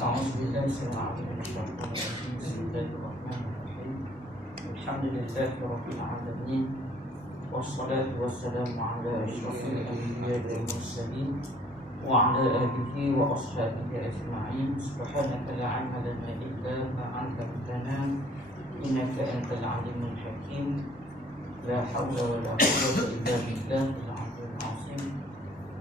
أعوذ بالله السميع العليم من الشيطان الرجيم بسم الله الرحمن الرحيم الحمد لله رب العالمين والصلاة والسلام على أشرف الأنبياء والمرسلين وعلى آله وأصحابه أجمعين سبحانك لا علم لنا إلا ما علمتنا إنك أنت العليم الحكيم لا حول ولا قوة إلا بالله العلي العظيم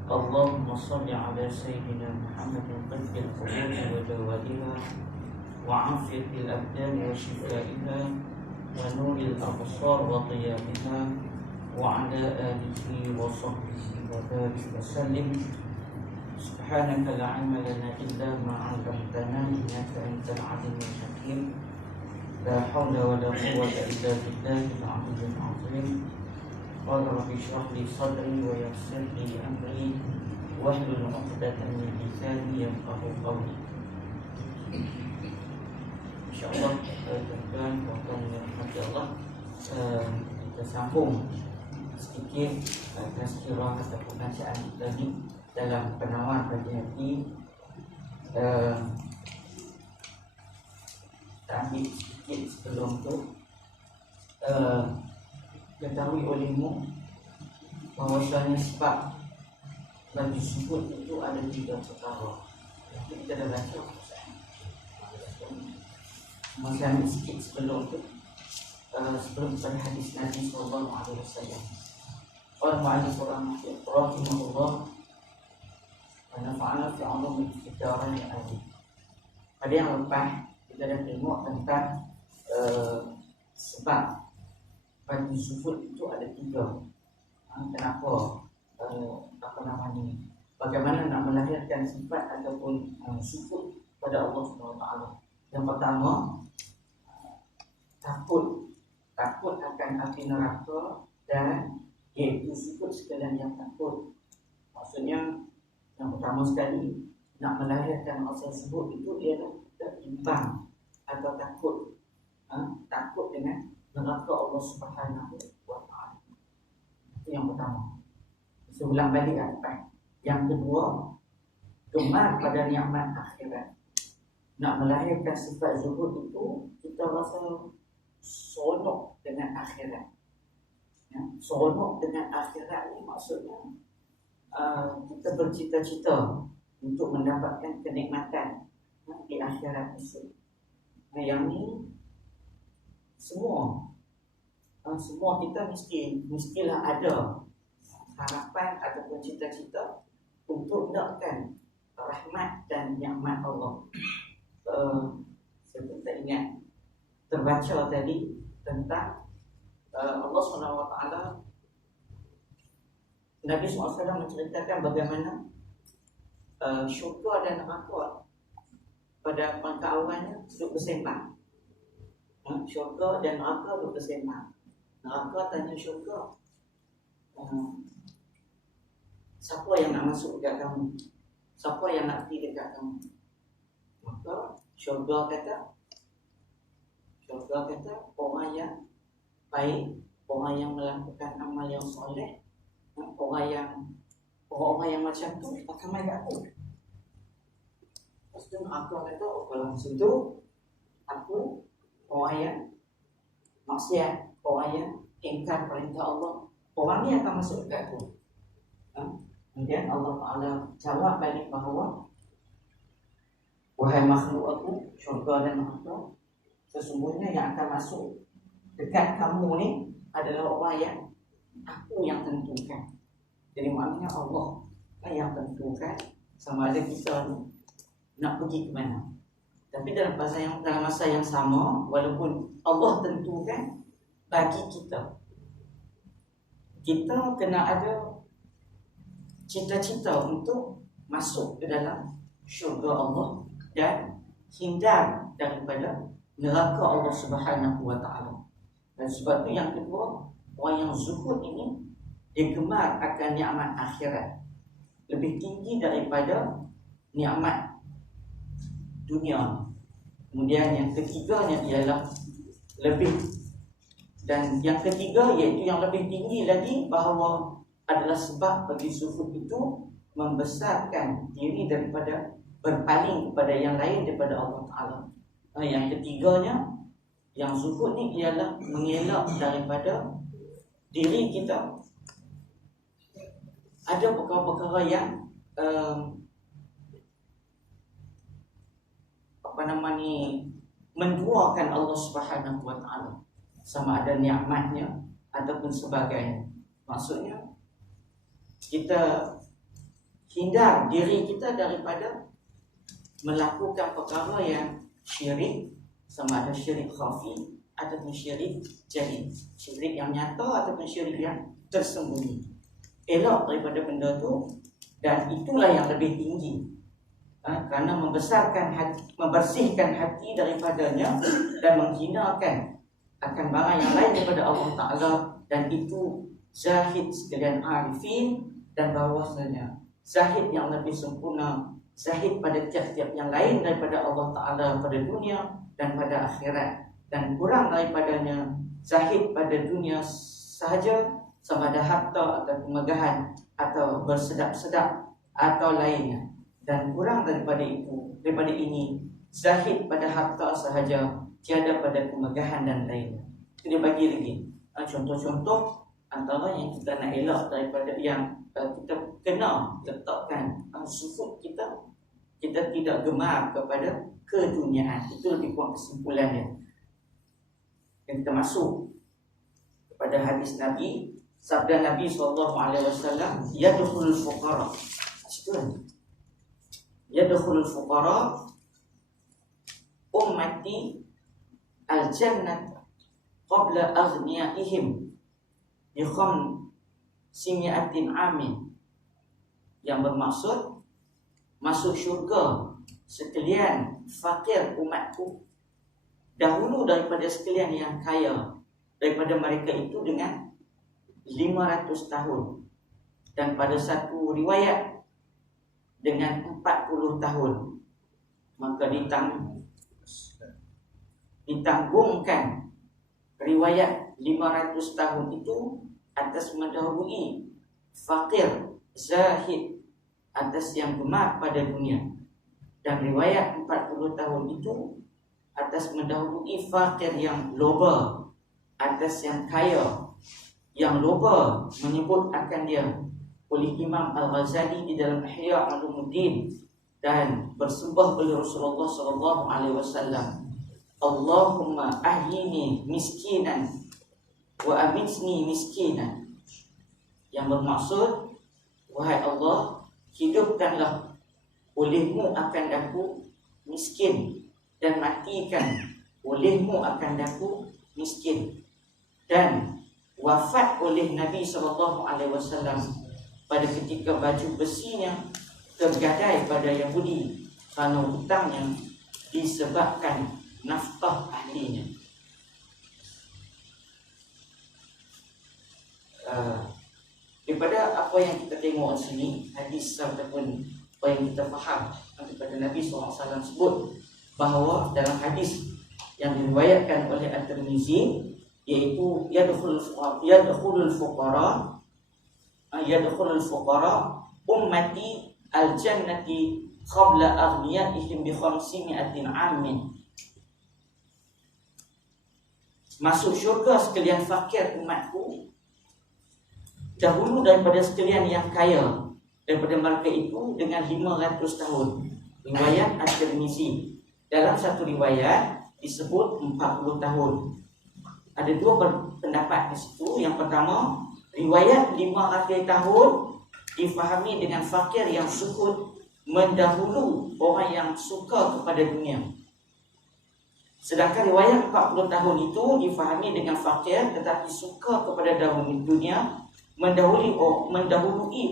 اللهم صل على سيدنا محمد طب القلوب ودوائها وعافية الأبدان وشفائها ونور الأبصار وضيائها وعلى آله وصحبه وبارك وسلم سبحانك لا علم لنا إلا ما علمتنا إنك أنت العليم الحكيم لا حول ولا قوة إلا بالله العلي العظيم قال رب اشرح لي صدري ويسر لي أمري واحلل عقدة من لساني يفقهوا قولي. InsyaAllah tuan-tuan yang dirahmati Allah, kita sambung sedikit tazkirah atau bacaan kita ni dalam penawar bagi hati. Kita ambil sedikit sebelum tu, ketahui olehmu bahawasanya sebab bagi sujud itu ada 3 perkara. Kita dah baca masih ambil sikit sebelum tu, sebelum pada hadis Nabi SAW. Qala ma'alif rahimahullah wa nafa'ana fi 'ulumi al-fiqh yang ada. Pada yang lepas kita dah tengok tentang sebab bagi sujud itu ada 3. Kenapa? Bagaimana nak melahirkan sifat ataupun sujud pada Allah SWT. Yang pertama, takut akan api neraka, dan iaitu sujud sekalian yang takut. Maksudnya yang pertama sekali nak melahirkan asal sujud itu ialah imbang atau takut dengan neraka Allah Subhanahu wa taala. Itu yang pertama. Seulang balik apa? Yang kedua, gemar pada nikmat akhirat. Nak melahirkan sifat zuhud itu, kita rasa seronok dengan akhirat. Ya, seronok dengan akhirat ni maksudnya kita bercita-cita untuk mendapatkan kenikmatan di akhirat itu. Yang ni semua kita mestilah ada harapan ataupun cita-cita untuk mendapatkan rahmat dan nikmat Allah. Saya pun tak ingat terbaca tadi tentang Allah SWT. Nabi SAW menceritakan bagaimana syurga dan neraka pada pangkat awalnya duduk bersembang. Syurga dan neraka duduk bersembang. Neraka tanya syurga, siapa yang nak masuk dekat kamu? Siapa yang nak pergi dekat kamu? Maka syurga kata orang yang baik, orang yang melakukan amal yang soleh, orang yang macam tu akan mai kat aku. Lepas tu aku kata, kalau macam tu aku orang yang maksiat, orang yang ingkar perintah Allah, orang ni akan masuk dekat aku. Kemudian Allah Ta'ala jawab balik bahawa, wahai makhluk aku, syurga dan neraka, sesungguhnya yang akan masuk dekat kamu ni adalah orang yang aku yang tentukan. Jadi maknanya Allah yang tentukan sama ada kita ni nak pergi ke mana. Tapi dalam masa yang sama, walaupun Allah tentukan bagi kita kena ada cita-cita untuk masuk ke dalam syurga Allah dan hindar daripada neraka Allah Subhanahu wa taala. Dan sebab itu yang kedua, orang yang zuhud ini dia gemar akan nikmat akhirat lebih tinggi daripada nikmat dunia. Kemudian yang ketiganya ialah yang ketiga iaitu yang lebih tinggi lagi, bahawa adalah sebab bagi zuhud itu membesarkan diri daripada berpaling kepada yang lain daripada Allah Ta'ala. Yang ketiganya, yang zuhud ni ialah mengelak daripada diri kita. Ada perkara-perkara yang menduakan Allah Subhanahu Wa Ta'ala, sama ada nikmatnya ataupun sebagainya. Maksudnya kita hindar diri kita daripada melakukan perkara yang syirik, sama ada syirik khafi ataupun syirik jali, syirik yang nyata ataupun syirik yang tersembunyi. Elak daripada benda tu, dan itulah yang lebih tinggi, kerana membesarkan hati, membersihkan hati daripadanya dan menghinakan akan barang yang lain daripada Allah Ta'ala. Dan itu zahid sekalian arifin, dan bahawasanya zahid yang lebih sempurna, zahid pada tiap-tiap yang lain daripada Allah Ta'ala pada dunia dan pada akhirat, dan kurang daripadanya zahid pada dunia sahaja, sama ada harta atau kemegahan atau bersedap-sedap atau lainnya, dan kurang daripada ini zahid pada harta sahaja, tiada pada kemegahan dan lainnya. Dia bagi lagi contoh-contoh antara yang kita nak elak daripada yang kita kena letakkan sufut kita tidak gemar kepada keduniaan. Itu lebih kurang kesimpulannya. Dan kita masuk kepada hadis Nabi, sabda Nabi SAW, yadkhulul fuqara. Situ kan? Yadkhulul fuqara ummati al-jannah qabla aghniyaihim bi khamsimi'atin amin. Yang bermaksud masuk syurga sekalian fakir umatku dahulu daripada sekalian yang kaya daripada mereka itu dengan 500 tahun, dan pada satu riwayat dengan 40 tahun. Maka ditanggungkan riwayat 500 tahun itu atas mendahului fakir zahid atas yang gemar pada dunia, dan riwayat 40 tahun itu atas mendahului fakir yang loba atas yang kaya. Yang loba menyebut akan dia oleh Imam Al-Ghazali di dalam Ihya Ulumuddin, dan bersembah oleh Rasulullah SAW, Allahumma ahyini miskinan wa amitni miskinan. Yang bermaksud, wahai Allah, hidupkanlah olehmu akan aku miskin, dan matikan olehmu akan aku miskin. Dan wafat oleh Nabi SAW pada ketika baju besinya tergadai pada Yahudi kerana hutangnya disebabkan nafkah ahlinya. Daripada apa yang kita tengok di sini, hadis ataupun apa yang kita faham daripada Nabi SAW sebut bahawa dalam hadis yang diriwayatkan oleh At-Tirmizi, yaitu yadkhulul fuqara ummati al-jannati qabla aghniyaihim bi 500 amin. Masuk syurga sekalian fakir umatku dahulu daripada sekalian yang kaya daripada mereka itu dengan 500 tahun. Riwayat At-Tirmizi. Dalam satu riwayat disebut 40 tahun. Ada dua pendapat di situ. Yang pertama, riwayat 500 tahun difahami dengan fakir yang sukut mendahulu orang yang suka kepada dunia. Sedangkan riwayat 40 tahun itu difahami dengan fakir tetapi suka kepada dunia, mendahului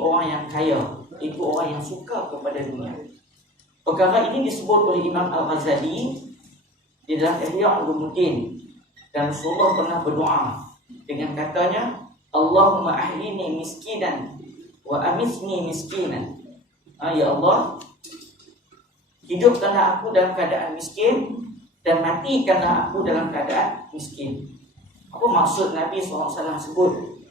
orang yang kaya, itu orang yang suka kepada dunia. Perkara ini disebut oleh Imam Al-Ghazali di dalam Ihya Ulumuddin. Dan Rasulullah pernah berdoa dengan katanya, Allahumma ahyini miskinan wa amitni miskinan. Ya Allah, hidupkanlah aku dalam keadaan miskin dan matikanlah aku dalam keadaan miskin. Apa maksud Nabi SAW sebut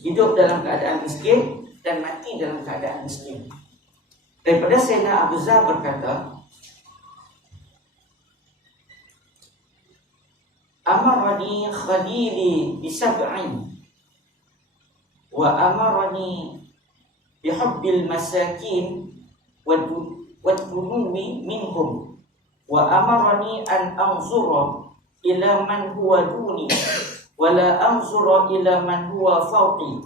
hidup dalam keadaan miskin dan mati dalam keadaan miskin? Daripada Sayyidina Abu Zar berkata, amarani khalili bisab'in wa amarani bihubbil masakin wadunumi minhum wa amarani an anzura ila man huwa duni wa la anzura ila man huwa fawqi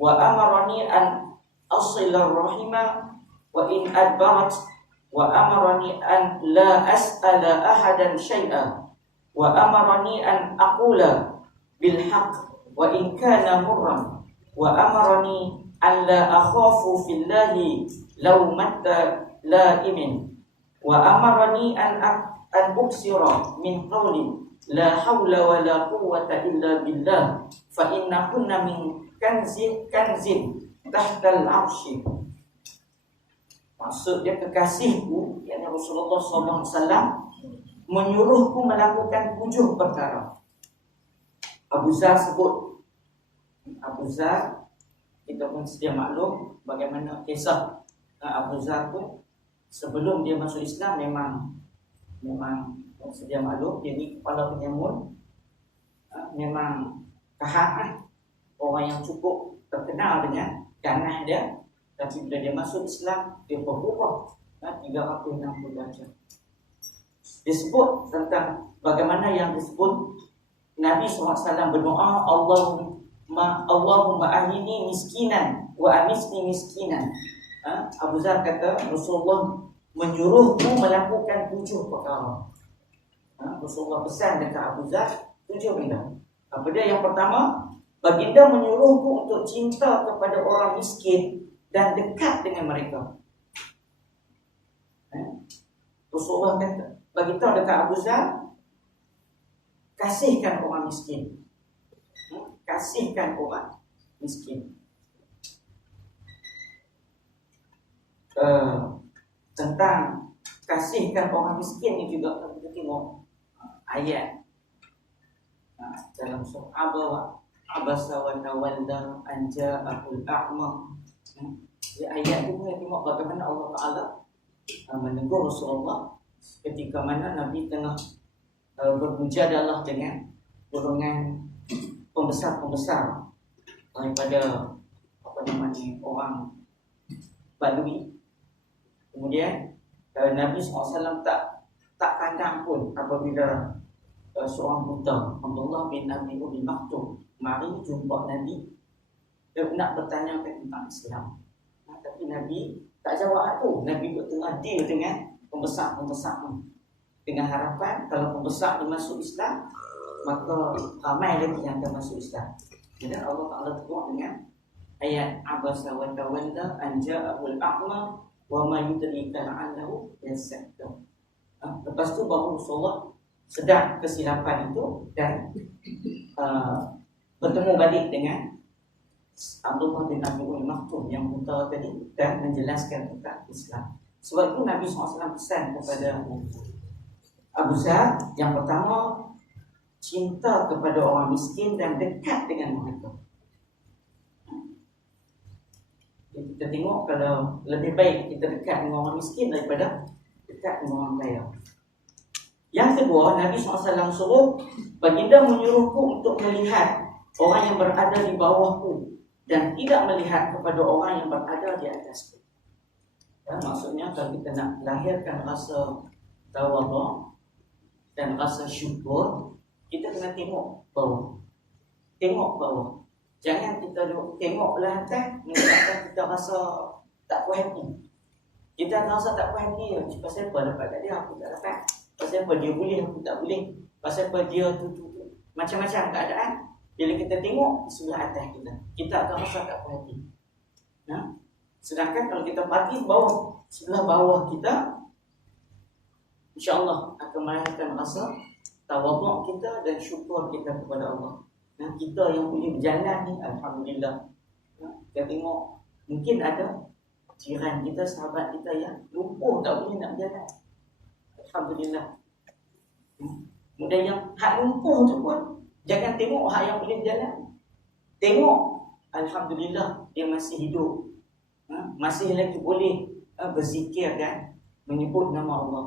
wa amarani an asila rahima wa in adbarat wa amarani an la as'ala ahadan syai'an wa amarani an aqula bil haqq wa in kana murran wa amarani an la akhafu fillahi lawmata laimin wa amarani an uksira min qawli la hawla wa la quwwata illa billah fa inna kunna min kanzin tahta al-'arsy. Maksudnya kekasihku, yakni Rasulullah SAW, menyuruhku melakukan 7 perkara. Abu Zar sebut. Abu Zar, kita pun sedia maklum bagaimana kisah Abu Zar pun sebelum dia masuk Islam memang sedia maklum dia ni kepala penyamun, memang kahat, orang yang cukup terkenal dengan ganas dia. Tapi bila dia masuk Islam, dia berubah 360 darjah. Disebut tentang bagaimana yang disebut Nabi SAW berdoa, Allahumma ahyini miskinan wa amisni miskinan. Abu Zar kata Rasulullah menyuruhku melakukan 7 perkara. Rasulullah pesan dekat Abu Zar 7 benda. Apa dia? Yang pertama, baginda menyuruhku untuk cinta kepada orang miskin dan dekat dengan mereka. Rasulullah kata, baginda dekat Abu Zar, kasihkan orang miskin. Kasihkan orang miskin. Tentang kasihkan orang miskin ni juga kita tengok ayat dalam surah Abasa wa tawalla an ja'ahul a'ma. Ayat tu kita tengok bagaimana Allah Ta'ala menegur Rasulullah ketika mana Nabi tengah bermujadalah dengan golongan pembesar-pembesar daripada orang Badui. Kemudian Nabi SAW tak pandang pun apabila seorang buta Abdullah bin Abi Maktum mari jumpa Nabi, dia nak bertanya tentang Islam. Tapi Nabi tak jawab tu. Nabi tengah deal dengan pembesar-pembesar dengan harapan kalau pembesar dia masuk Islam, maka ramai lagi yang akan masuk Islam. Jadi Allah Ta'ala tegur dengan ayat Abasa wa tawalla an ja'ahul a'ma wa ma yudrika la'allahu yazakka. Lepas tu baru Rasulullah sedar kesilapan itu dan bertemu balik dengan Abdullah bin Abi Maktum yang buta tadi dan menjelaskan tentang Islam. Sebab itu Nabi SAW pesan kepada Abu Zar, yang pertama, cinta kepada orang miskin dan dekat dengan mereka. Kita tengok kalau lebih baik kita dekat dengan orang miskin daripada dekat dengan orang kaya. Yang kedua, Nabi SAW suruh baginda menyuruhku untuk melihat orang yang berada di bawahku dan tidak melihat kepada orang yang berada di atasku. Maksudnya kalau kita nak lahirkan rasa tawadhu dan rasa syukur, kita kena tengok bawah. Tengok bawah. Jangan kita tengok belah atas menyebabkan kita rasa tak puas hati. Kita rasa tak puas hati, pasal apa dapat kat dia aku tak dapat. Pasal apa dia boleh aku tak boleh. Pasal apa dia tu. Macam-macam keadaan. Bila kita tengok sebelah atas kita akan rasa tak puas hati. Sedangkan kalau kita perhati bawah, sebelah bawah kita, insya-Allah akan melahirkan rasa tawaduk kita dan syukur kita kepada Allah. Kita yang boleh berjalan ni, alhamdulillah. Kita tengok mungkin ada jiran kita, sahabat kita yang lumpuh tak boleh nak berjalan. Alhamdulillah. Kemudian yang hak lumpuh tu pun jangan tengok hak yang boleh berjalan. Tengok alhamdulillah dia masih hidup. Masih lagi boleh berzikir kan, menyebut nama Allah.